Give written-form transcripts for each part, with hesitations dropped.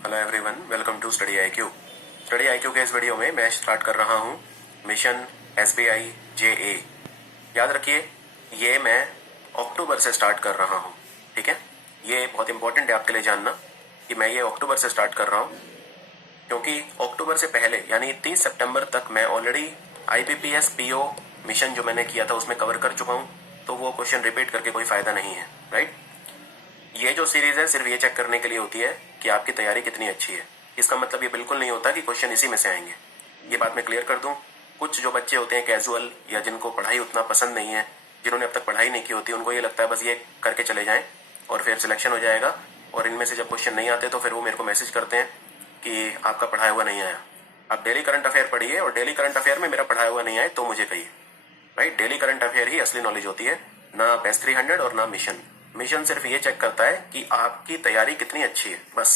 Hello everyone, welcome to study IQ. Study IQ के इस video में मैं स्टार्ट कर रहा हूँ मिशन एसबीआई जेए। याद रखिए, ये मैं अक्टूबर से स्टार्ट कर रहा हूँ। ठीक है, ये बहुत इंपॉर्टेंट है आपके लिए जानना कि मैं ये अक्टूबर से स्टार्ट कर रहा हूँ, क्योंकि अक्टूबर से पहले यानी 30 सितंबर तक मैं ऑलरेडी आईबीपीएस पीओ मिशन जो मैंने किया था उसमें कवर कर चुका हूँ, तो वो क्वेश्चन रिपीट करके कोई फायदा नहीं है। राइट, ये जो सीरीज है सिर्फ ये चेक करने के लिए होती है कि आपकी तैयारी कितनी अच्छी है। इसका मतलब ये बिल्कुल नहीं होता कि क्वेश्चन इसी में से आएंगे। ये बात मैं क्लियर कर दूं। कुछ जो बच्चे होते हैं कैजुअल या जिनको पढ़ाई उतना पसंद नहीं है, जिन्होंने अब तक पढ़ाई नहीं की होती, उनको ये लगता है बस ये करके चले जाएं और फिर सिलेक्शन हो जाएगा। और इनमें से जब क्वेश्चन नहीं आते तो फिर वो मेरे को मैसेज करते हैं कि आपका पढ़ाया हुआ नहीं आया। आप डेली करंट अफेयर पढ़िए और डेली करंट अफेयर में मेरा पढ़ाया हुआ नहीं आए तो मुझे कहिए। राइट, डेली करंट अफेयर ही असली नॉलेज होती है, ना बेस्ट 300 और ना मिशन। मिशन सिर्फ ये चेक करता है कि आपकी तैयारी कितनी अच्छी है, बस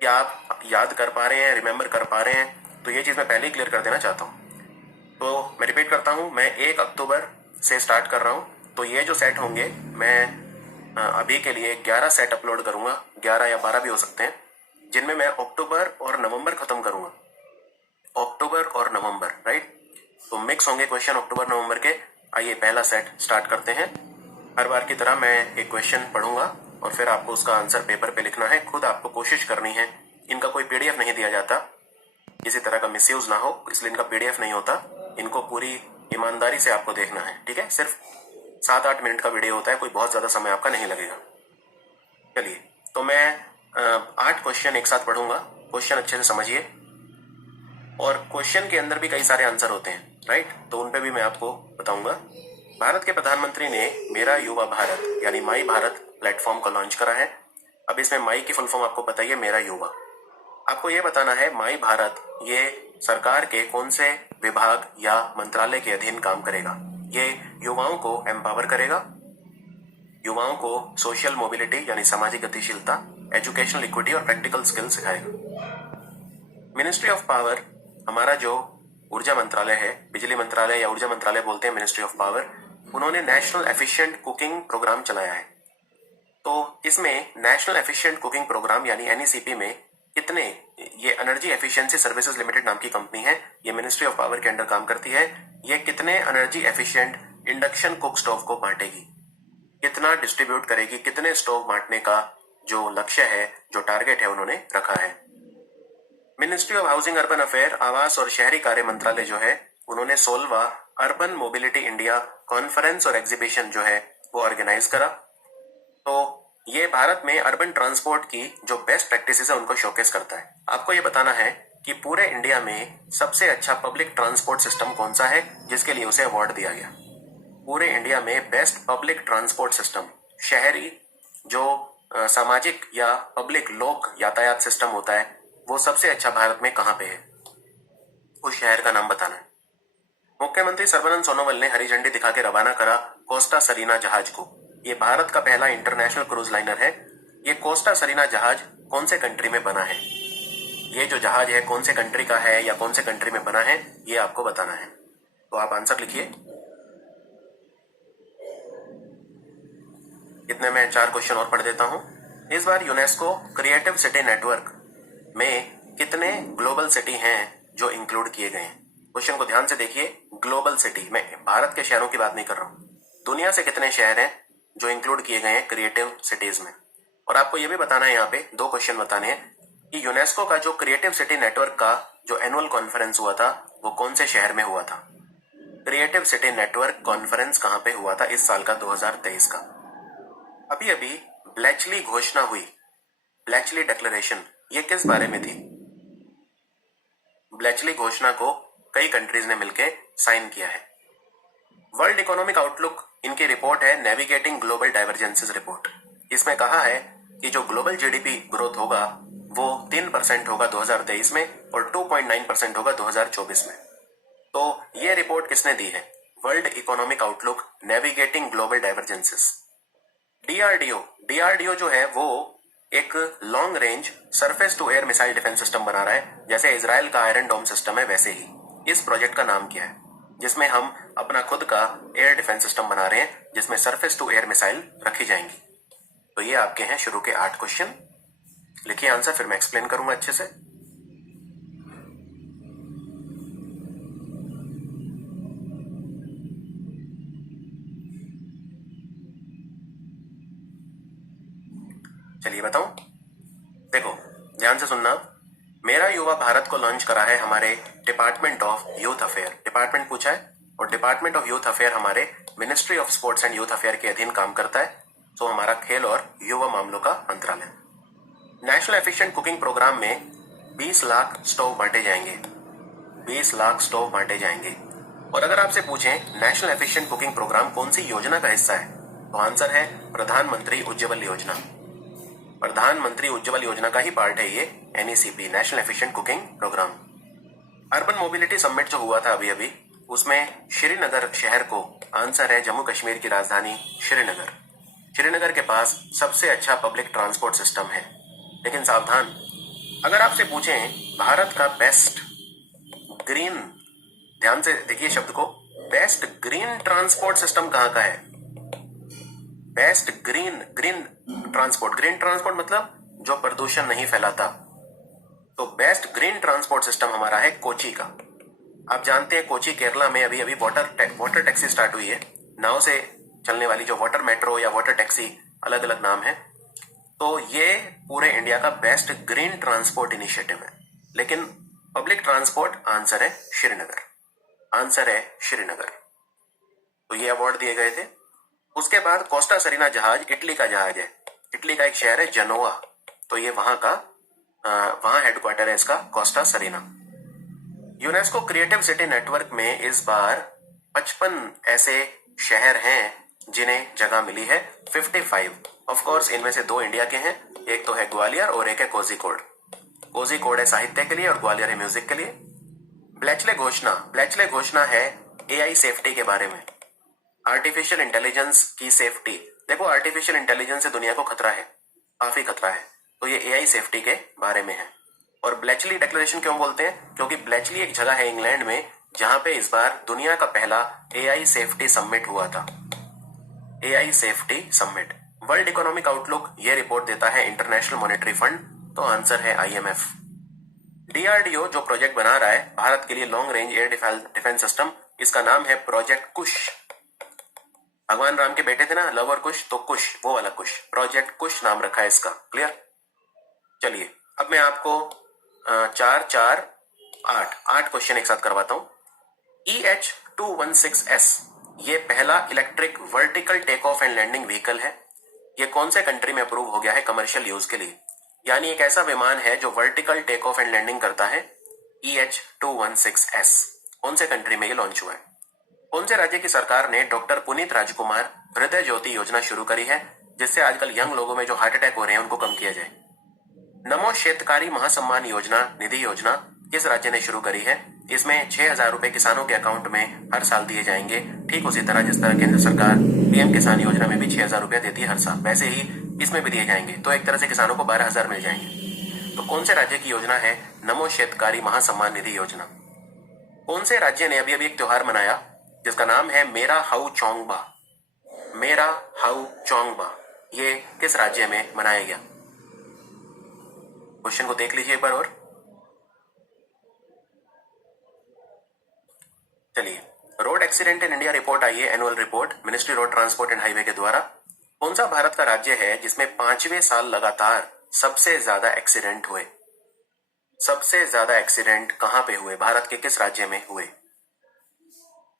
क्या आप याद कर पा रहे हैं, रिमेंबर कर पा रहे हैं। तो ये चीज मैं पहले ही क्लियर कर देना चाहता हूँ। तो मैं रिपीट करता हूँ, मैं 1 अक्टूबर से स्टार्ट कर रहा हूँ। तो ये जो सेट होंगे, मैं अभी के लिए 11 सेट अपलोड करूंगा, 11 या 12 भी हो सकते हैं, जिनमें मैं अक्टूबर और नवंबर खत्म करूंगा। अक्टूबर और नवंबर, राइट, तो मिक्स होंगे क्वेश्चन अक्टूबर नवंबर के। आइए पहला सेट स्टार्ट करते हैं। हर बार की तरह मैं एक क्वेश्चन पढ़ूंगा और फिर आपको उसका आंसर पेपर पे लिखना है। खुद आपको कोशिश करनी है। इनका कोई पीडीएफ नहीं दिया जाता, किसी तरह का मिसयूज ना हो, इसलिए इनका पीडीएफ नहीं होता। इनको पूरी ईमानदारी से आपको देखना है। ठीक है, सिर्फ 7-8 मिनट का वीडियो होता है, कोई बहुत ज्यादा समय आपका नहीं लगेगा। चलिए, तो मैं 8 क्वेश्चन एक साथ पढ़ूंगा। क्वेश्चन अच्छे से समझिए, और क्वेश्चन के अंदर भी कई सारे आंसर होते हैं, राइट, तो उन पे भी मैं आपको बताऊंगा। भारत के प्रधानमंत्री ने मेरा युवा भारत यानी माई भारत प्लेटफॉर्म को लॉन्च करा है। अब इसमें माई की फुल फॉर्म आपको बताइए, मेरा युवा। आपको यह बताना है माई भारत ये सरकार के कौन से विभाग या मंत्रालय के अधीन काम करेगा। ये युवाओं को एम्पावर करेगा, युवाओं को सोशल मोबिलिटी यानी सामाजिक गतिशीलता, एजुकेशनल इक्विटी और प्रैक्टिकल स्किल सिखाएगा। मिनिस्ट्री ऑफ पावर हमारा जो ऊर्जा मंत्रालय है, बिजली मंत्रालय या ऊर्जा मंत्रालय बोलते हैं मिनिस्ट्री ऑफ पावर, उन्होंने नेशनल एफिशिएंट कुकिंग प्रोग्राम चलाया है। तो इसमें नेशनल एफिशिएंट कुकिंग प्रोग्राम यानी एनईसीपी में कितने, ये एनर्जी एफिशिएंसी सर्विसेज लिमिटेड नाम की कंपनी है, ये मिनिस्ट्री ऑफ पावर के अंडर काम करती है। ये कितने energy efficient induction cook stove को बांटेगी, कितना डिस्ट्रीब्यूट करेगी, कितने स्टोव बांटने का जो लक्ष्य है, जो टारगेट है, उन्होंने रखा है। Ministry of housing urban affair आवास और शहरी कार्य मंत्रालय जो है, उन्होंने 16वां अर्बन मोबिलिटी इंडिया कॉन्फ्रेंस और एग्जीबिशन जो है वो ऑर्गेनाइज करा। तो ये भारत में अर्बन ट्रांसपोर्ट की जो बेस्ट प्रैक्टिसेस है उनको शोकेस करता है। आपको ये बताना है कि पूरे इंडिया में सबसे अच्छा पब्लिक ट्रांसपोर्ट सिस्टम कौन सा है जिसके लिए उसे अवार्ड दिया गया। पूरे इंडिया में बेस्ट पब्लिक ट्रांसपोर्ट सिस्टम, शहरी जो सामाजिक या पब्लिक लोक यातायात सिस्टम होता है, वो सबसे अच्छा भारत में कहां पे है, उस शहर का नाम बताना है। मुख्यमंत्री सर्बानंद सोनोवाल ने हरी झंडी दिखा के रवाना करा कोस्टा सरीना जहाज को। ये भारत का पहला इंटरनेशनल क्रूज लाइनर है। ये कोस्टा सरीना जहाज कौन से कंट्री में बना है, ये जो जहाज है कौन से कंट्री का है या कौन से कंट्री में बना है, ये आपको बताना है। तो आप आंसर लिखिए। इतने में 4 क्वेश्चन और पढ़ देता हूं। इस बार यूनेस्को क्रिएटिव सिटी नेटवर्क में कितने ग्लोबल सिटी हैं जो इंक्लूड किए गए हैं। क्वेश्चन को ध्यान से देखिए। ग्लोबल सिटी, मैं भारत के शहरों की बात नहीं कर रहा हूं, दुनिया से कितने शहर हैं जो इंक्लूड किए गए हैं क्रिएटिव सिटीज में। और आपको यह भी बताना है, यहाँ पे 2 क्वेश्चन बताने हैं कि यूनेस्को का जो क्रिएटिव सिटी नेटवर्क का जो एनुअल कॉन्फ्रेंस हुआ था वो कौन से शहर में हुआ था। क्रिएटिव सिटी नेटवर्क कॉन्फ्रेंस कहां पे हुआ था इस साल का, 2023 का। अभी अभी ब्लेचली घोषणा हुई, ब्लेचली डिक्लेरेशन, ये किस बारे में थी। ब्लेचली घोषणा को कई कंट्रीज ने मिलकर साइन किया है। वर्ल्ड इकोनॉमिक आउटलुक इनकी रिपोर्ट है, नेविगेटिंग ग्लोबल डाइवर्जेंसेस रिपोर्ट। इसमें कहा है कि जो ग्लोबल जीडीपी ग्रोथ होगा वो 3% होगा 2023 में और 2.9% होगा 2024 में। तो ये रिपोर्ट किसने दी है, world economic outlook navigating global divergences. DRDO जो है वो एक long range surface to air missile defence system बना रहा है, जैसे इजराइल का आयरन डोम सिस्टम है वैसे ही। इस प्रोजेक्ट का नाम क्या है, जिसमें हम अपना खुद का एयर डिफेंस सिस्टम बना रहे हैं जिसमें सरफेस टू एयर मिसाइल रखी जाएंगी। तो ये आपके हैं शुरू के 8 क्वेश्चन। लिखिए आंसर, फिर मैं एक्सप्लेन करूंगा अच्छे से। चलिए बताऊं। देखो ध्यान से सुनना। मेरा युवा भारत को लॉन्च करा है हमारे department of youth affair. Department पूछा है, और डिपार्टमेंट ऑफ यूथ अफेयर हमारे ministry of sports and youth affair के अधीन काम करता है। तो हमारा खेल और युवा मामलों का मंत्रालय। नेशनल एफिशिएंट कुकिंग प्रोग्राम में 20 लाख स्टोव बांटे जाएंगे। 20 लाख स्टोव बांटे जाएंगे। और अगर आपसे पूछें नेशनल एफिशिएंट कुकिंग प्रोग्राम कौन सी योजना का हिस्सा है, तो आंसर है प्रधानमंत्री उज्ज्वल योजना। प्रधानमंत्री उज्ज्वल योजना का ही पार्ट है ये NECP, national efficient cooking programme. Urban mobility summit जो हुआ था अभी अभी, उसमें श्रीनगर शहर को, आंसर है जम्मू कश्मीर की राजधानी श्रीनगर। श्रीनगर के पास सबसे अच्छा पब्लिक ट्रांसपोर्ट सिस्टम है। लेकिन सावधान, अगर आपसे पूछें भारत का बेस्ट ग्रीन, ध्यान से देखिए शब्द को, बेस्ट ग्रीन ट्रांसपोर्ट सिस्टम कहां का है? बेस्ट ग्रीन ट्रांसपोर्ट मतलब जो प्रदूषण नहीं फैलाता। तो बेस्ट ग्रीन ट्रांसपोर्ट सिस्टम हमारा है कोची का। आप जानते हैं कोची केरला में अभी अभी वाटर टैक्सी स्टार्ट हुई है, नाव से चलने वाली, जो वाटर मेट्रो या वाटर टैक्सी, अलग अलग नाम है। तो ये पूरे इंडिया का बेस्ट ग्रीन ट्रांसपोर्ट इनिशिएटिव है। लेकिन पब्लिक ट्रांसपोर्ट, आंसर है श्रीनगर। आंसर है श्रीनगर। तो ये अवार्ड दिए गए थे। उसके बाद कोस्टा सरीना जहाज इटली का जहाज है। इटली का एक शहर है जनोवा, तो ये वहां हेडक्वार्टर है इसका, कोस्टा सरीना। यूनेस्को क्रिएटिव सिटी नेटवर्क में इस बार 55 ऐसे शहर हैं जिन्हें जगह मिली है, 55। ऑफ कोर्स इनमें से 2 इंडिया के हैं, एक तो है ग्वालियर और एक है कोझिकोड। कोझिकोड है साहित्य के लिए और ग्वालियर है म्यूजिक के लिए। ब्लेचले घोषणा है एआई सेफ्टी के बारे में, आर्टिफिशियल इंटेलिजेंस की सेफ्टी। देखो आर्टिफिशियल इंटेलिजेंस से दुनिया को खतरा है, काफी खतरा है। तो ये एआई सेफ्टी के बारे में है। और ब्लेचली डिक्लेरेशन क्यों बोलते हैं? क्योंकि ब्लेचली एक जगह है इंग्लैंड में जहां पे इस बार दुनिया का पहला एआई सेफ्टी समिट हुआ था। AI safety summit. World economic outlook ये रिपोर्ट देता है इंटरनेशनल मॉनेटरी फंड, तो आंसर है आईएमएफ। डीआरडीओ जो प्रोजेक्ट बना रहा है भारत के लिए long range air defence system, इसका नाम है प्रोजेक्ट कुश। भगवान राम के बेटे थे ना, लव और कुश, तो कुश, वो वाला कुश, प्रोजेक्ट कुश नाम रखा है इसका। क्लियर? चलिए अब मैं आपको 4, 4, 8 क्वेश्चन एक साथ करवाता हूं। EH216S ये पहला electric vertical take off and landing vehicle है। ये कौन से कंट्री में अप्रूव हो गया है कमर्शियल यूज के लिए? यानी एक ऐसा विमान है जो vertical take off and landing करता है। EH216S कौन से कंट्री में ये लॉन्च हुआ है? कौन से राज्य की सरकार ने डॉक्टर पुनीत राजकुमार हृदय ज्योति योजना शुरू करी है, जिससे आजकल यंग लोगों में जो हार्ट अटैक हो रहे हैं उनको कम किया जाए? नमो शेतकारी महासम्मान योजना निधि योजना किस राज्य ने शुरू करी है? इसमें 6,000 रुपए किसानों के अकाउंट में हर साल दिए जाएंगे, ठीक उसी तरह जिस तरह केंद्र सरकार पीएम किसान योजना में भी 6,000 रुपए देती है हर साल, वैसे ही इसमें भी दिए जाएंगे। तो एक तरह से किसानों को 12,000 मिल जाएंगे। तो कौन से राज्य की योजना है नमो शेतकारी महासम्मान निधि योजना? कौन से राज्य ने अभी अभी एक त्योहार मनाया जिसका नाम है मेरा हाउ चोंगबा? मेरा हाउ चोंगबा ये किस राज्य में मनाया गया? क्वेश्चन को देख लीजिए एक बार और। चलिए, road accident in India report आई है, annual report ministry road transport and highway के द्वारा। कौन सा भारत का राज्य है जिसमें 5वें साल लगातार सबसे ज्यादा एक्सीडेंट हुए? सबसे ज्यादा एक्सीडेंट कहां पे हुए? भारत के किस राज्य में हुए?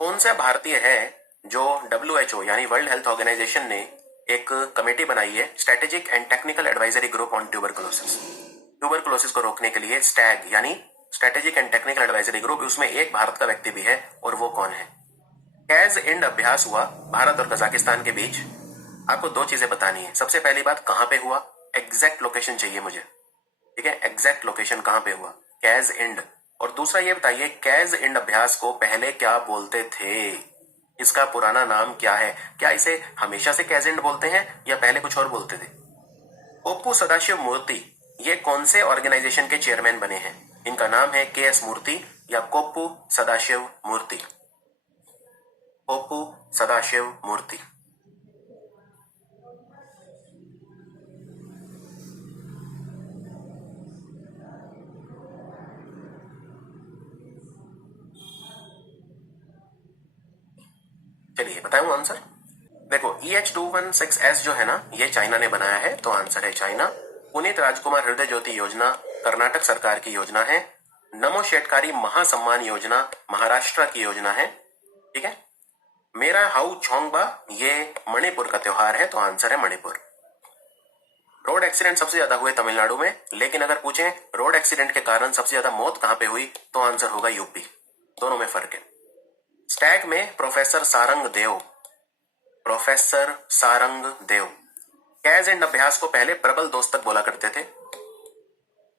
कौन सा भारतीय है जो WHO यानी वर्ल्ड हेल्थ ऑर्गेनाइजेशन ने एक कमेटी बनाई है, strategic and technical advisory group on tuberculosis. Tuberculosis को रोकने के लिए स्टैग यानी strategic and technical advisory group, उसमें एक भारत का व्यक्ति भी है, और वो कौन है? कैज इंड अभ्यास हुआ भारत और कजाकिस्तान के बीच। आपको 2 चीजें बतानी है। सबसे पहली बात, कहां पे हुआ? एग्जैक्ट लोकेशन चाहिए मुझे, ठीक है? एग्जैक्ट लोकेशन कहां पे हुआ? कैज इंड। और दूसरा ये बताइए, कैज इंड अभ्यास को पहले क्या बोलते थे? इसका पुराना नाम क्या है? क्या इसे हमेशा से कैज इंड बोलते हैं या पहले कुछ और बोलते थे? कोप्पू सदाशिव मूर्ति ये कौन से ऑर्गेनाइजेशन के चेयरमैन बने हैं? इनका नाम है KS मूर्ति या कोप्पू सदाशिव मूर्ति। कोप्पू सदाशिव मूर्ति। बताऊं आंसर? देखो EH216S जो है ना, ये चाइना ने बनाया है, तो आंसर है चाइना। पुनीत राजकुमार हृदय ज्योति योजना कर्नाटक सरकार की योजना है। नमो शेटकारी महासम्मान योजना महाराष्ट्र की योजना है। ठीक है। मेरा हाउ छोंगबा ये मणिपुर का त्योहार है, तो आंसर है मणिपुर। रोड एक्सीडेंट सबसे ज्यादा हुए तमिलनाडु में, लेकिन अगर पूछें रोड एक्सीडेंट के कारण सबसे ज्यादा मौत कहां पे हुई, तो आंसर होगा यूपी। दोनों में फर्क है। स्टैग में प्रोफेसर सारंग देव कैज एंड अभ्यास को पहले प्रबल दोस्तक बोला करते थे।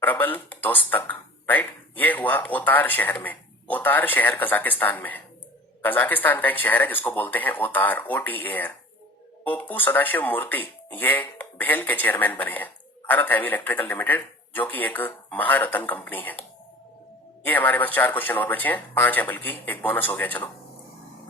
प्रबल दोस्तक, राइट। ये हुआ ओतार शहर में। ओतार शहर कजाकिस्तान में है। कजाकिस्तान का एक शहर है जिसको बोलते हैं ओतार, OTAR। पोप्पू सदाशिव मूर्ति ये भेल के चेयरमैन बने हैं, भारत हैवी इलेक्ट्रिकल लिमिटेड, जो कि एक महारत्न कंपनी है। ये हमारे पास 4 क्वेश्चन और बचे हैं, 5 है बल्कि, एक बोनस हो गया। चलो,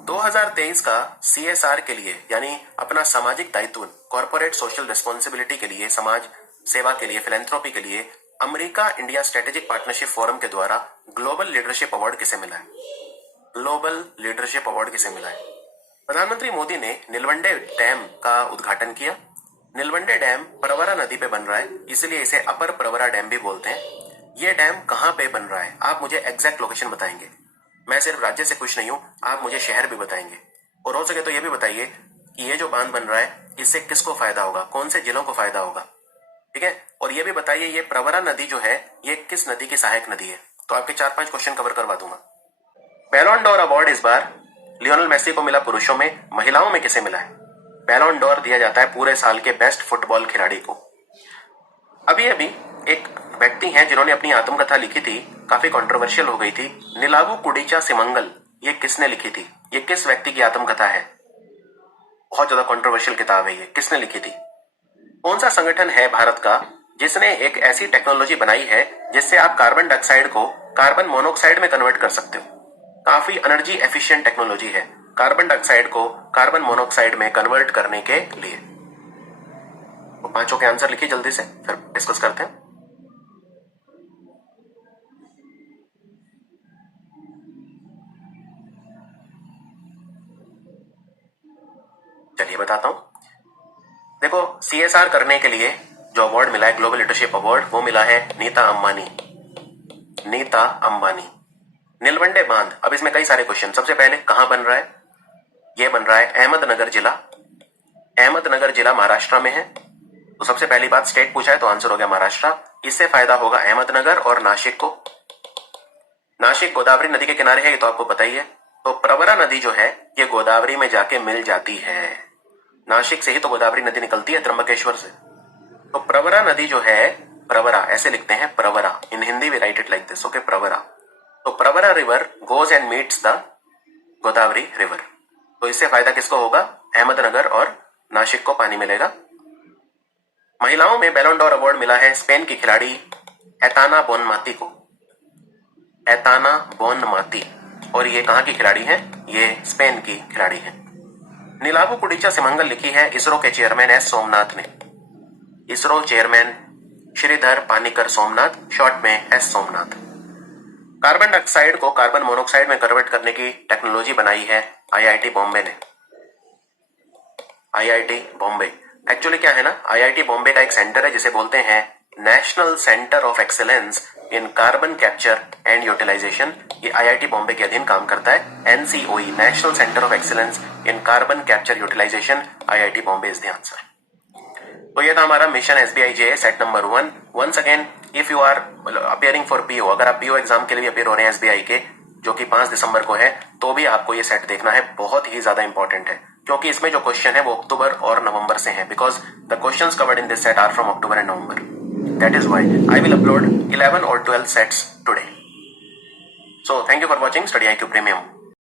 2023 का CSR के लिए, यानी अपना सामाजिक दायित्व, कॉर्पोरेट सोशल रिस्पॉन्सिबिलिटी के लिए, समाज सेवा के लिए, फिलेंथ्रोपी के लिए America India strategic partnership forum के द्वारा ग्लोबल लीडरशिप अवार्ड किसे मिला है? ग्लोबल लीडरशिप अवार्ड किसे मिला है? प्रधानमंत्री मोदी ने नीलवंडे डैम का उद्घाटन किया। नीलवंडे डैम प्रवरा नदी पे बन रहा है, इसलिए इसे अपर प्रवरा डैम भी बोलते हैं। ये डैम कहां पे बन रहा है? आप मुझे एग्जैक्ट लोकेशन बताएंगे। मैं सिर्फ राज्य से खुश नहीं हूं, आप मुझे शहर भी बताएंगे, और हो सके तो ये भी बताइए कि ये जो बांध बन रहा है इससे किसको फायदा होगा, कौन से जिलों को फायदा होगा। ठीक है। और ये भी बताइए ये प्रवरा नदी जो है ये किस नदी की सहायक नदी है। तो आपके 4-5 क्वेश्चन कवर करवा दूंगा। बैलोन डोर अवार्ड इस बार लियोनेल मेसी को मिला पुरुषों में, महिलाओं में किसे मिला है? बैलोन डोर दिया जाता है पूरे साल के बेस्ट फुटबॉल खिलाड़ी को। अभी एक व्यक्ति हैं जिन्होंने अपनी आत्मकथा लिखी थी, काफी कंट्रोवर्शियल हो गई थी। निलावु कुडीचा सिमंगल, ये किसने लिखी थी? ये किस व्यक्ति की आत्मकथा है? बहुत ज्यादा कंट्रोवर्शियल किताब है ये, किसने लिखी थी? कौन सा संगठन है भारत का जिसने एक ऐसी टेक्नोलॉजी बनाई है जिससे आप कार्बन डाइऑक्साइड को कार्बन मोनोऑक्साइड में कन्वर्ट कर सकते हो? काफी एनर्जी एफिशिएंट टेक्नोलॉजी है कार्बन डाइऑक्साइड को कार्बन मोनोऑक्साइड में कन्वर्ट करने के लिए। तो 5 के आंसर लिखिए जल्दी से, फिर डिस्कस करते हैं। चलिए बताता हूं। देखो, CSR करने के लिए जो अवार्ड मिला है, ग्लोबल लीडरशिप अवार्ड, वो मिला है नीता अंबानी। नीलवंडे बांध, अब इसमें कई सारे क्वेश्चन। सबसे पहले कहां बन रहा है? ये बन रहा है अहमदनगर जिला महाराष्ट्र में है। तो सबसे पहली बात, स्टेट पूछा है तो आंसर हो गया महाराष्ट्र। इससे फायदा होगा अहमदनगर और नासिक को। नासिक गोदावरी नदी के किनारे है, ये तो आपको पता ही है। तो प्रवरा नदी जो है ये गोदावरी में जाके मिल जाती है। नासिक से ही तो गोदावरी नदी निकलती है, त्र्यंबकेश्वर से। तो प्रवरा नदी जो है, प्रवरा ऐसे लिखते हैं, Pravara, in Hindi we write it like this, okay, Pravara. तो Pravara river goes and meets the Godavari river. तो इससे फायदा किसको होगा? अहमदनगर और नासिक को पानी मिलेगा। महिलाओं में बैलोन डोर अवार्ड मिला है स्पेन की खिलाड़ी एताना बोनमाती, और ये कहां की खिलाड़ी है? ये स्पेन की खिलाड़ी है। नीलावु कुडीचा सिमंगल लिखी है इसरो के चेयरमैन एस सोमनाथ ने। इसरो चेयरमैन श्रीधर पानिकर सोमनाथ, शॉर्ट में एस सोमनाथ। कार्बन डाइऑक्साइड को कार्बन मोनोऑक्साइड में कन्वर्ट करने की टेक्नोलॉजी बनाई है IIT बॉम्बे ने। IIT बॉम्बे एक्चुअली क्या है ना, IIT बॉम्बे का एक सेंटर है जिसे बोलते हैं national centre of excellence in carbon capture and utilisation. ये IIT बॉम्बे के अधीन काम करता है। NCOE, national centre of excellence in carbon capture utilisation, IIT Bombay is the answer. तो ये था हमारा mission SBI JA set number 1। Once again, if you are appearing for PO, अगर आप PO एग्जाम के लिए अपियर हो रहे हैं SBI के, जो कि 5 दिसंबर को है, तो भी आपको ये सेट देखना है, बहुत ही ज्यादा इंपॉर्टेंट है, क्योंकि इसमें जो क्वेश्चन है वो अक्टूबर और नवंबर से है, because the questions covered in this set are from October and November. That is why I will upload 11 or 12 sets today. So thank you for watching study IQ premium.